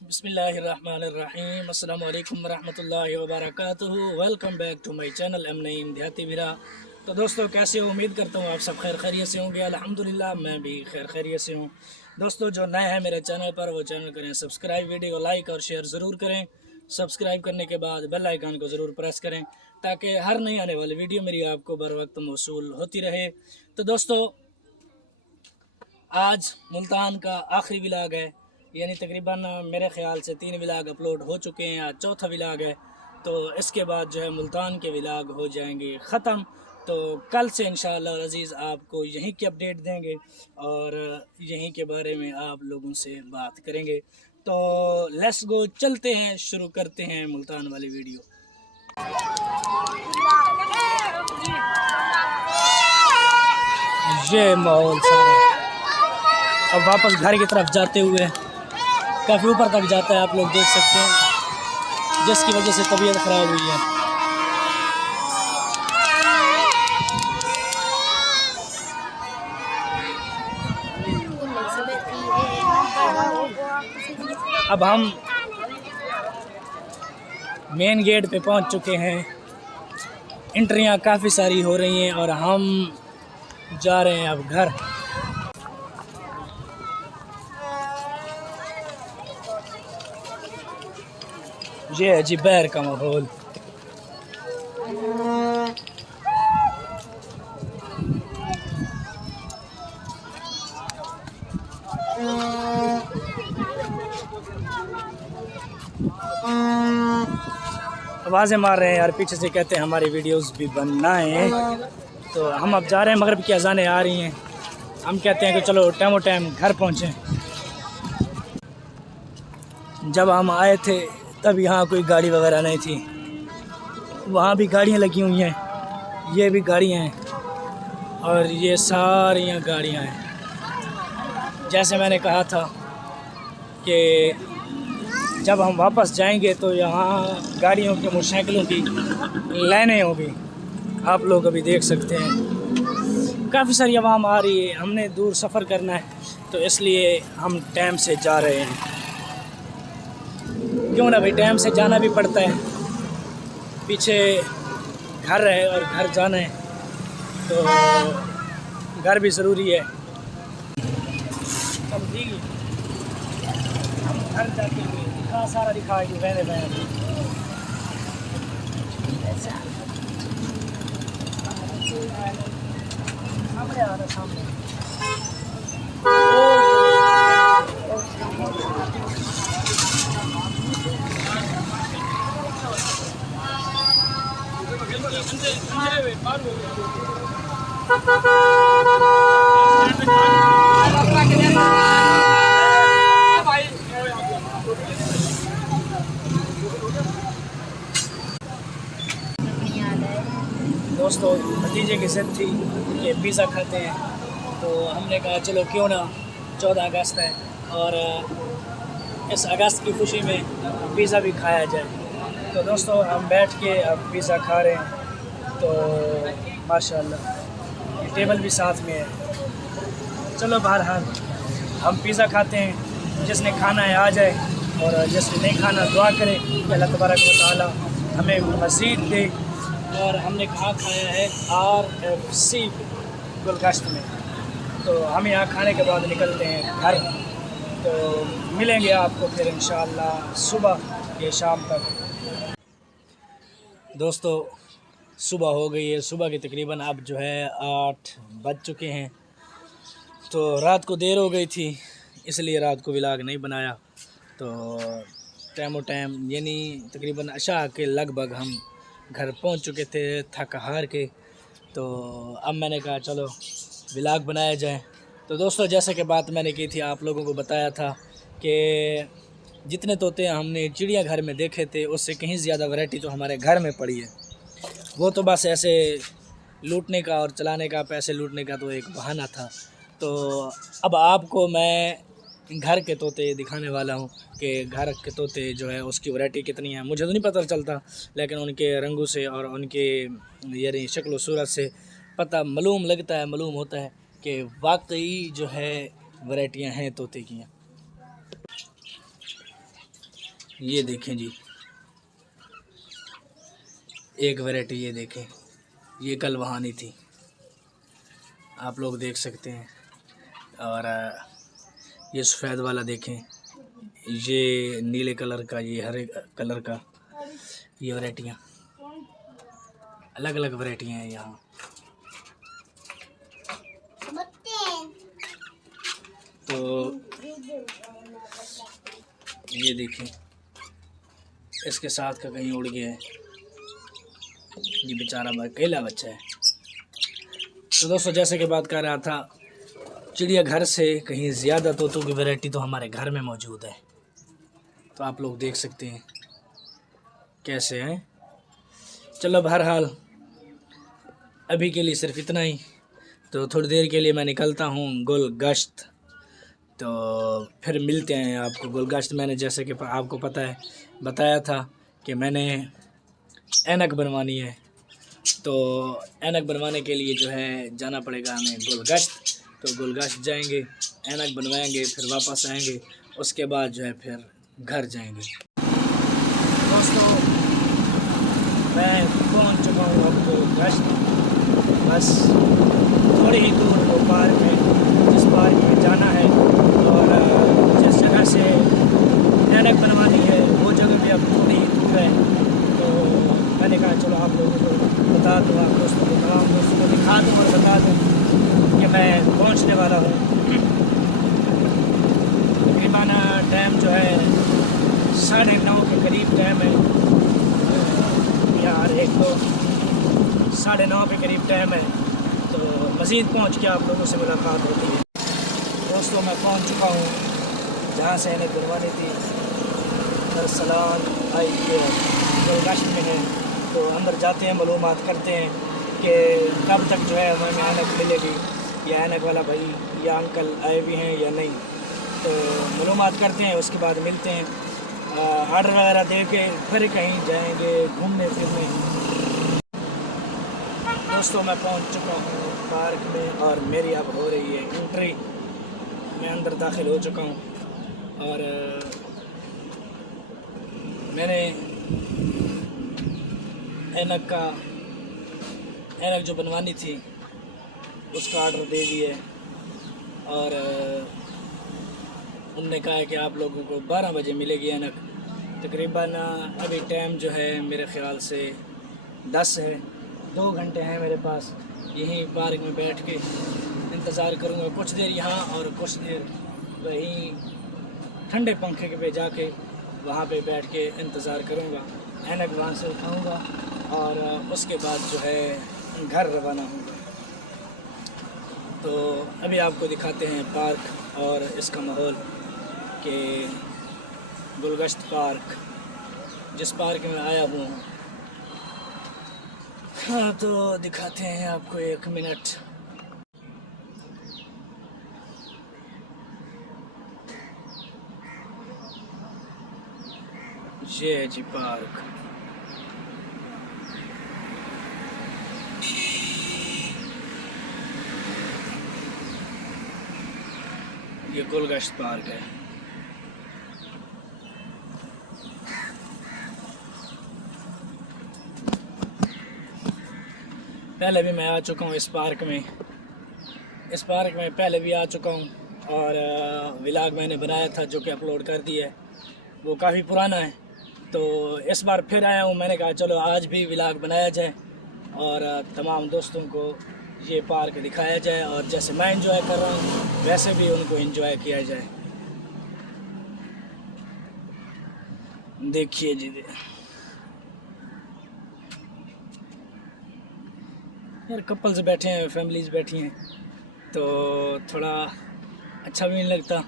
बिस्मिल्लाहिर्रहमानिर्रहीम अस्सलाम वालेकुम रहमतुल्लाहि व बरकातुहू। Welcome back to my channel M Naeem Dehati Veera. तो दोस्तों कैसे हो? उम्मीद करता हूँ आप सब खैर खैरियत से होंगे। अल्हम्दुलिल्लाह मैं भी खैर खैरियत से हूँ। दोस्तों जो नए हैं मेरे चैनल पर वो चैनल करें सब्सक्राइब, वीडियो लाइक और शेयर ज़रूर करें। सब्सक्राइब करने के बाद बेल आइकन को ज़रूर प्रेस करें ताकि हर नई आने वाली वीडियो मेरी आपको बर वक्त मौसूल होती रहे। तो दोस्तों आज मुल्तान का आखिरी व्लॉग है, यानी तकरीबन मेरे ख़्याल से 3 व्लॉग अपलोड हो चुके हैं, आज चौथा व्लॉग है। तो इसके बाद जो है मुल्तान के व्लॉग हो जाएंगे ख़त्म। तो कल से इंशाअल्लाह अज़ीज़ आपको यहीं की अपडेट देंगे और यहीं के बारे में आप लोगों से बात करेंगे। तो लेट्स गो, चलते हैं, शुरू करते हैं मुल्तान वाली वीडियो। ये माहौल सारा अब वापस घर की तरफ जाते हुए काफ़ी ऊपर तक जाता है, आप लोग देख सकते हैं, जिसकी वजह से तबीयत ख़राब हुई है। अब हम मेन गेट पे पहुंच चुके हैं। एंट्रियां काफ़ी सारी हो रही हैं और हम जा रहे हैं अब घर। ये है जी बैर का माहौल। आवाज़ें मार रहे हैं यार पीछे से, कहते हैं हमारी वीडियोस भी बनाएं। तो हम अब जा रहे हैं, मगरिब की अज़ानें आ रही हैं। हम कहते हैं कि चलो टाइम टाइम घर पहुँचें। जब हम आए थे तब यहाँ कोई गाड़ी वगैरह नहीं थी, वहाँ भी गाड़ियाँ लगी हुई हैं, ये भी गाड़ियाँ हैं और ये सारी गाड़ियाँ हैं। जैसे मैंने कहा था कि जब हम वापस जाएंगे तो यहाँ गाड़ियों की, मोटरसाइकिलों की लाइनें होगी। आप लोग अभी देख सकते हैं काफ़ी सारी आवाम आ रही है। हमने दूर सफ़र करना है तो इसलिए हम टाइम से जा रहे हैं। क्यों ना भाई, टाइम से जाना भी पड़ता है, पीछे घर है और घर जाना है तो घर भी ज़रूरी है। हम घर जाते हुए दिखा, सारा दिखा कि बहने बहन सामने आ रहा, सामने दोस्तों भतीजे की जिद थी कि पिज़्ज़ा खाते हैं, तो हमने कहा चलो क्यों ना, 14 अगस्त है और इस अगस्त की खुशी में पिज़्ज़ा भी खाया जाए। तो दोस्तों हम बैठ के अब पिज़्ज़ा खा रहे हैं। तो माशाल्लाह ये टेबल भी साथ में है। चलो बहरहाल हम पिज़्ज़ा खाते हैं, जिसने खाना है आ जाए और जिसने नहीं खाना दुआ करे कि अल्लाह तबारक व तआला हमें मज़ीद दे। और हमने कहाँ खाया है, RFC गुलगश्त में। तो हम यहाँ खाने के बाद निकलते हैं घर। तो मिलेंगे आपको फिर इंशाअल्लाह सुबह या शाम तक। दोस्तों सुबह हो गई है, सुबह के तकरीबन अब जो है 8 बज चुके हैं। तो रात को देर हो गई थी इसलिए रात को व्लॉग नहीं बनाया। तो टाइम यानी तकरीबन अशा के लगभग हम घर पहुंच चुके थे थक हार के। तो अब मैंने कहा चलो व्लॉग बनाया जाए। तो दोस्तों जैसे कि बात मैंने की थी, आप लोगों को बताया था कि जितने तोते हमने चिड़ियाघर में देखे थे उससे कहीं ज़्यादा वैरायटी तो हमारे घर में पड़ी है। वो तो बस ऐसे लूटने का और चलाने का, पैसे लूटने का तो एक बहाना था। तो अब आपको मैं घर के तोते दिखाने वाला हूँ कि घर के तोते जो है उसकी वैरायटी कितनी है। मुझे तो नहीं पता चलता, लेकिन उनके रंगों से और उनके यानी शक्ल सूरत से पता मालूम लगता है, मालूम होता है कि वाकई जो है वैरायटियाँ हैं तोते की। ये देखें जी, एक वैरायटी ये देखें, ये कल वहाँ नहीं थी, आप लोग देख सकते हैं। और ये सफ़ेद वाला देखें, ये नीले कलर का, ये हरे कलर का, ये वैरायटियाँ अलग अलग वैरायटियाँ हैं यहाँ। तो ये देखें, इसके साथ का कहीं उड़ गया है, ये बेचारा अकेला बच्चा है। तो दोस्तों, जैसे कि बात कर रहा था, चिड़ियाघर से कहीं ज़्यादा तोतों की वैरायटी तो हमारे घर में मौजूद है। तो आप लोग देख सकते हैं कैसे हैं। चलो बहरहाल अभी के लिए सिर्फ इतना ही। तो थोड़ी देर के लिए मैं निकलता हूँ गुलगश्त, तो फिर मिलते हैं आपको। गुलगश्त मैंने जैसे कि आपको पता है बताया था कि मैंने ऐनक बनवानी है, तो ऐनक बनवाने के लिए जो है जाना पड़ेगा हमें गुलगश्त। तो गुलगश्त जाएंगे, ऐनक बनवाएंगे, फिर वापस आएंगे, उसके बाद जो है फिर घर जाएंगे। दोस्तों, मैं पहुंच चुका हूँ अब गुलगश्त, बस थोड़ी ही दूर वो पार्क है जिस पार्क में जाना है, और जिस जगह से ऐनक बनवानी है वो जगह भी अब थोड़ी ही दूर है। तो मैंने कहा चलो आप लोगों को बता दूँ, आप दोस्तों को, तमाम दोस्तों को दिखा दूँ और बता दूँ कि मैं पहुंचने वाला हूँ। तकरीबन टाइम जो है 9:30 के करीब टाइम है यार, 9:30 के करीब टाइम है। तो मज़ीद पहुंच के आप लोगों से मुलाकात होती है। दोस्तों, मैं पहुंच चुका हूँ जहाँ से ऐनक बनवानी थी, दरसलान आई गुलगश्त में है। तो अंदर जाते हैं, मालूमात करते हैं कि कब तक जो है हमें ऐनक मिलेगी, या ऐनक वाला भाई या अंकल आए भी हैं या नहीं। तो मालूमात करते हैं, उसके बाद मिलते हैं, ऑर्डर वगैरह दे के फिर कहीं जाएंगे घूमने फिरने। दोस्तों, मैं पहुंच चुका हूँ पार्क में और मेरी अब हो रही है एंट्री। मैं अंदर दाखिल हो चुका हूँ और मैंने ऐनक जो बनवानी थी उसका ऑर्डर दे दिया है, और उनने कहा है कि आप लोगों को 12 बजे मिलेगी ऐनक। तकरीबन अभी टाइम जो है मेरे ख़्याल से 10 है, 2 घंटे हैं मेरे पास। यहीं पार्क में बैठ के इंतज़ार करूँगा, कुछ देर यहाँ और कुछ देर वहीं ठंडे पंखे के पे जाके वहाँ पे बैठ के इंतज़ार करूँगा। ऐनक वहाँ से उठाऊँगा और उसके बाद जो है घर रवाना होगा। तो अभी आपको दिखाते हैं पार्क और इसका माहौल, कि गुलगश्त पार्क जिस पार्क में आया हूँ। हाँ, तो दिखाते हैं आपको, 1 मिनट। ये है जी पार्क। ये गुलगश्त पार्क है। पहले भी मैं आ चुका हूँ इस पार्क में पहले भी आ चुका हूँ, और व्लॉग मैंने बनाया था जो कि अपलोड कर दिया है, वो काफ़ी पुराना है। तो इस बार फिर आया हूँ, मैंने कहा चलो आज भी व्लॉग बनाया जाए और तमाम दोस्तों को ये पार्क दिखाया जाए, और जैसे मैं एंजॉय कर रहा हूँ वैसे भी उनको एंजॉय किया जाए। देखिए जी, यार कपल्स बैठे हैं, फैमिलीज बैठी हैं, तो थोड़ा अच्छा भी नहीं लगता,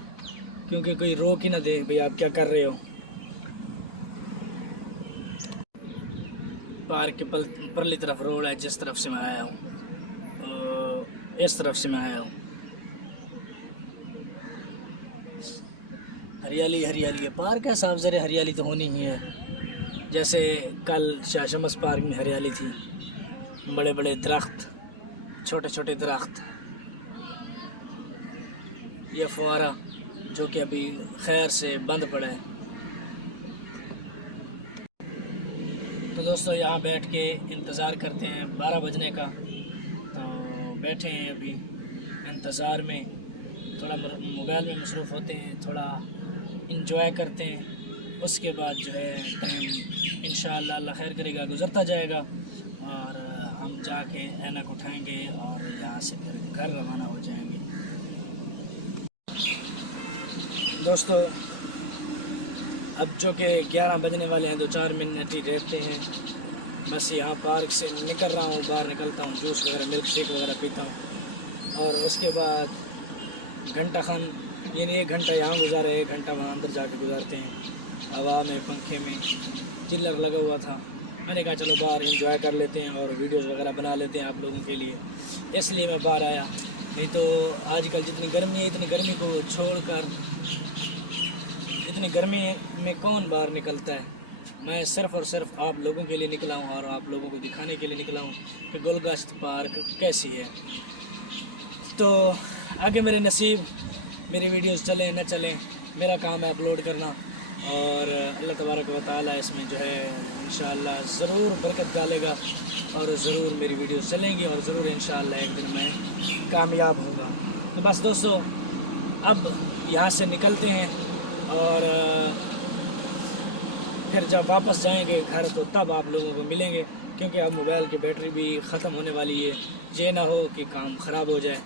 क्योंकि कोई रोक ही ना दे भाई आप क्या कर रहे हो। पार्क के परली तरफ रोड है, जिस तरफ से मैं आया हूँ, इस तरफ से मैं आया हूँ। हरियाली हरियाली है, पार्क है, साफ ज़रे हरियाली तो होनी ही है। जैसे कल शाह शमस पार्क में हरियाली थी, बड़े बड़े दरख्त, छोटे छोटे दरख्त, ये फुवारा जो कि अभी खैर से बंद पड़ा है। तो दोस्तों यहाँ बैठ के इंतज़ार करते हैं 12 बजने का। तो बैठे हैं अभी इंतज़ार में, थोड़ा मोबाइल में मसरूफ़ होते हैं, थोड़ा इंजॉय करते हैं। उसके बाद जो है टाइम इंशाअल्लाह अल्लाह खैर करेगा गुज़रता जाएगा और हम जाके ऐनक उठाएंगे और यहाँ से फिर घर रवाना हो जाएंगे। दोस्तों अब जो कि 11 बजने वाले हैं, 2-4 मिनट ही रहते हैं। बस यहाँ पार्क से निकल रहा हूँ, बाहर निकलता हूँ, जूस वगैरह मिल्क शेक वगैरह पीता हूँ और उसके बाद घंटा खान यानी 1 घंटा यहाँ गुजारे, 1 घंटा वहाँ अंदर जाके गुजारते हैं। हवा में, पंखे में चिल्लर लगा हुआ था, मैंने कहा चलो बाहर इंजॉय कर लेते हैं और वीडियोस वगैरह बना लेते हैं आप लोगों के लिए, इसलिए मैं बाहर आया। नहीं तो आजकल जितनी गर्मी है, इतनी गर्मी को छोड़कर इतनी गर्मी में कौन बाहर निकलता है। मैं सिर्फ़ और सिर्फ आप लोगों के लिए निकला हूँ और आप लोगों को दिखाने के लिए निकला हूँ कि गुलगश्त पार्क कैसी है। तो आगे मेरे नसीब, मेरी वीडियोस चलें न चलें, मेरा काम है अपलोड करना और अल्लाह तबारक व तआला इसमें जो है इंशाअल्लाह ज़रूर बरकत डालेगा और ज़रूर मेरी वीडियोस चलेंगी और ज़रूर इंशाअल्लाह एक दिन मैं कामयाब होगा। तो बस दोस्तों अब यहाँ से निकलते हैं और फिर जब वापस जाएंगे घर तो तब आप लोगों को मिलेंगे, क्योंकि अब मोबाइल की बैटरी भी ख़त्म होने वाली है, ये ना हो कि काम ख़राब हो जाए।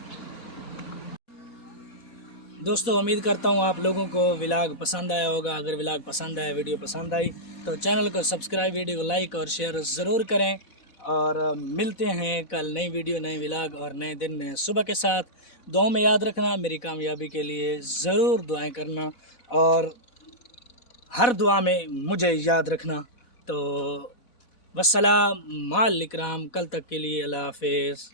दोस्तों उम्मीद करता हूँ आप लोगों को व्लॉग पसंद आया होगा। अगर व्लॉग पसंद आया, वीडियो पसंद आई तो चैनल को सब्सक्राइब, वीडियो को लाइक और शेयर ज़रूर करें और मिलते हैं कल नई वीडियो, नए व्लॉग और नए दिन नए सुबह के साथ। दुआ में याद रखना, मेरी कामयाबी के लिए ज़रूर दुआएं करना और हर दुआ में मुझे याद रखना। तो वस्सलाम माल इकराम, कल तक के लिए अल्लाह हाफ़िज़।